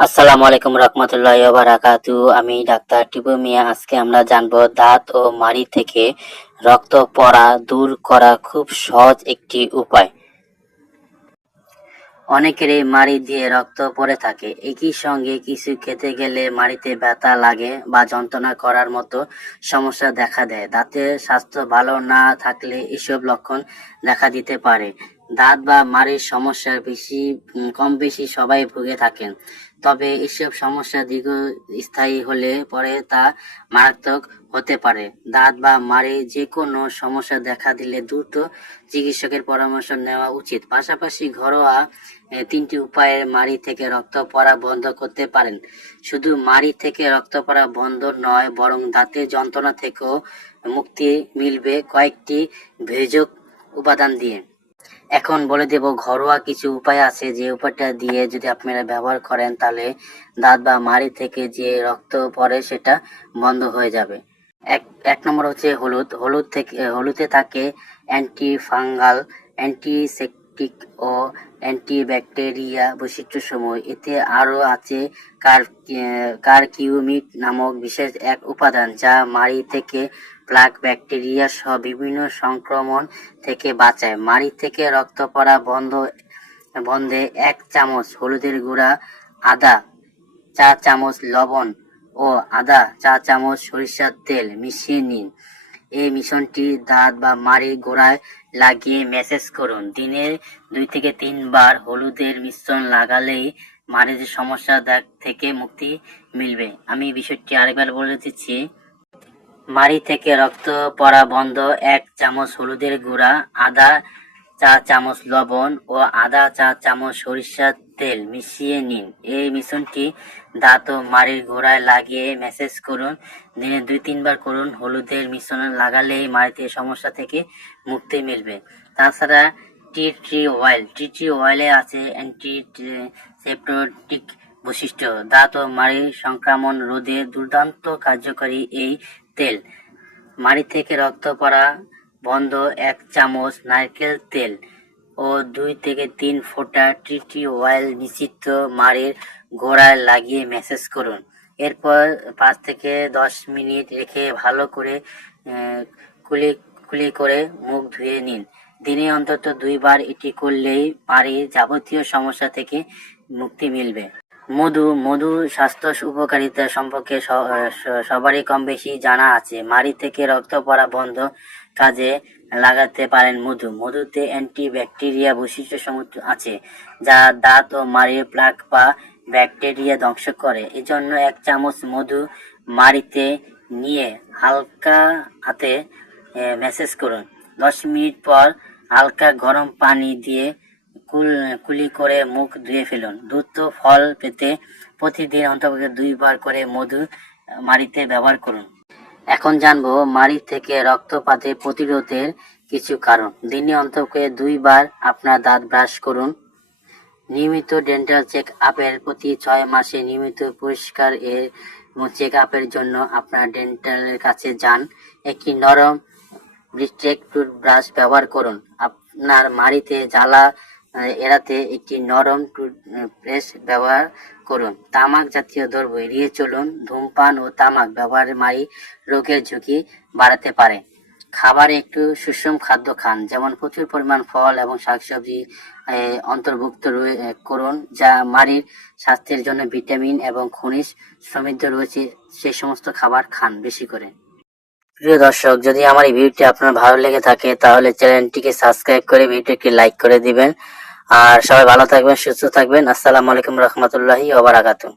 আসসালামু আলাইকুম রহমতুল্লাহ বারাকাতু। আমি ডাক্তার টিপু মিয়া। আজকে আমরা জানব দাঁত ও মাড়ি থেকে রক্ত পড়া দূর করা খুব সহজ একটি উপায়। অনেকেরই মাড়ি দিয়ে রক্ত পড়ে থাকে। একই সঙ্গে কিছু খেতে গেলে মাড়িতে ব্যথা লাগে বা যন্ত্রণা করার মতো সমস্যা দেখা দেয়। দাঁতের স্বাস্থ্য ভালো না থাকলে এসব লক্ষণ দেখা দিতে পারে। দাঁত বা মাড়ির সমস্যার বেশি কম বেশি সবাই ভুগে থাকেন। তবে এসব সমস্যা দীর্ঘস্থায়ী হলে পরে তা মারাত্মক হতে পারে। দাঁত বা মাড়ি যে কোনো সমস্যা দেখা দিলে দ্রুত চিকিৎসকের পরামর্শ নেওয়া উচিত। পাশাপাশি ঘরোয়া তিনটি উপায়ে মাড়ি থেকে রক্ত পড়া বন্ধ করতে পারেন। শুধু মাড়ি থেকে রক্ত পড়া বন্ধ নয়, বরং দাঁতের যন্ত্রণা থেকেও মুক্তি মিলবে কয়েকটি ভেজক উপাদান দিয়ে। এখন বলে দেব, ঘরোয়া কিছু উপায় আছে যে উপায়টা দিয়ে যদি আপনারা ব্যবহার করেন তাহলে দাঁত বা মাড়ি থেকে যে রক্ত পড়ে সেটা বন্ধ হয়ে যাবে। এক এক নম্বর হচ্ছে হলুদ। হলুদ থেকে, হলুদে থাকে অ্যান্টি ফাঙ্গাল অ্যান্টিসেপটিক ও অ্যান্টিব্যাকটেরিয়া বৈশিষ্ট্য সমূহ এতে আরও আছে কার কারকিউমিক নামক বিশেষ এক উপাদান যা মাড়ি থেকে প্লাক ব্যাকটেরিয়া সহ বিভিন্ন সংক্রমণ থেকে বাঁচায়। মাড়ি থেকে রক্ত পড়া বন্ধ, বন্ধে এক চামচ হলুদের গুঁড়া আদা চা চামচ লবণ ও আদা চা চামচ সরিষার তেল মিশিয়ে নিন। এই মিশ্রণটি দাঁত বা মাড়ি গোড়ায় লাগিয়ে মেসেজ করুন। দিনে দুই থেকে তিনবার হলুদের মিশ্রণ লাগালেই মাড়ির সমস্যা থেকে মুক্তি মিলবে। আমি বিষয়টি আরেকবার বলে দিচ্ছি। মাড়ি থেকে রক্ত পড়া বন্ধ, এক চামচ হলুদের গুঁড়া আদা চা চামচ লবণ ও আদা চা চামচ সরিষার তেল মিশিয়ে নিন। এই মিশ্রণটি দাঁত ও মাড়ির গোড়ায় লাগিয়ে ম্যাসেজ করুন। দিনে দুই তিনবার করুন। হলুদের মিশ্রণ লাগালেই মাড়িতে সমস্যা থেকে মুক্তি মিলবে। তাছাড়া tea tree oil, tea tree অয়েলে আছে অ্যান্টি সেপ্টোটিক বৈশিষ্ট্য। দাঁত ও মাড়ির সংক্রমণ রোধে দুর্দান্ত কার্যকরী এই তেল। মাড়ি থেকে রক্ত পড়া বন্ধ এক চামচ নারকেল তেল ও দুই থেকে তিন ফোঁটা টিটি অয়েল মিশ্রিত মাড়ির গোড়ায় লাগিয়ে ম্যাসেজ করুন। এরপর পাঁচ থেকে দশ মিনিট রেখে ভালো করে কুলি কুলি করে মুখ ধুয়ে নিন। দিনে অন্তত দুইবার এটি করলেই মাড়ির যাবতীয় সমস্যা থেকে মুক্তি মিলবে। মধু মধু স্বাস্থ্য উপকারিতা সম্পর্কে সবারই কম বেশি জানা আছে। মাড়ি থেকে রক্ত পড়া বন্ধ কাজে লাগাতে পারেন মধু। মধুতে অ্যান্টি ব্যাকটেরিয়া বৈশিষ্ট্য সমুদ্র আছে, যা দাঁত ও মাড়ির প্লাক বা ব্যাকটেরিয়া ধ্বংস করে। এজন্য এক চামচ মধু মাড়িতে নিয়ে হালকা হাতে মেসেজ করুন। দশ মিনিট পর হালকা গরম পানি দিয়ে কুল করে মুখ ধুয়ে ফেলুন। দ্রুত ফল পেতে প্রতিদিন অন্তত দুইবার করে মধু মাড়িতে ব্যবহার করুন। এখন জানব মাড়ি থেকে রক্তপাতের প্রতিরোধের কিছু কারণ। দিনে অন্তত দুইবার আপনার দাঁত ব্রাশ করুন। নিয়মিত ডেন্টাল চেক আপের প্রতি ছয় মাসে নিয়মিত পরিষ্কার এর চেক আপের জন্য আপনার ডেন্টালের কাছে যান। একটি নরম ব্রিস্টেক টুথব্রাশ ব্যবহার করুন। আপনার মাড়িতে জ্বালা এড়াতে একটি নরম টুথপেস্ট ব্যবহার করুন। তামাক জাতীয় দ্রব্য এড়িয়ে চলুন। ধূমপান ও তামাক ব্যবহারের মাড়ি রোগের ঝুঁকি বাড়াতে পারে। খাবারে একটু সুষম খাদ্য খান, যেমন প্রচুর পরিমাণ ফল এবং শাকসবজি অন্তর্ভুক্ত করুন, যা মাড়ির স্বাস্থ্যের জন্য ভিটামিন এবং খনিজ সমৃদ্ধ রয়েছে। সেই সমস্ত খাবার খান বেশি করে। প্রিয় দর্শক, যদি আমার এই ভিডিওটি আপনার ভালো লেগে থাকে, তাহলে চ্যানেলটিকে সাবস্ক্রাইব করে ভিডিওটি লাইক করে দিবেন। আর সবাই ভালো থাকবেন, সুস্থ থাকবেন। আসসালামু আলাইকুম রহমতুল্লাহি ওবারাকাতু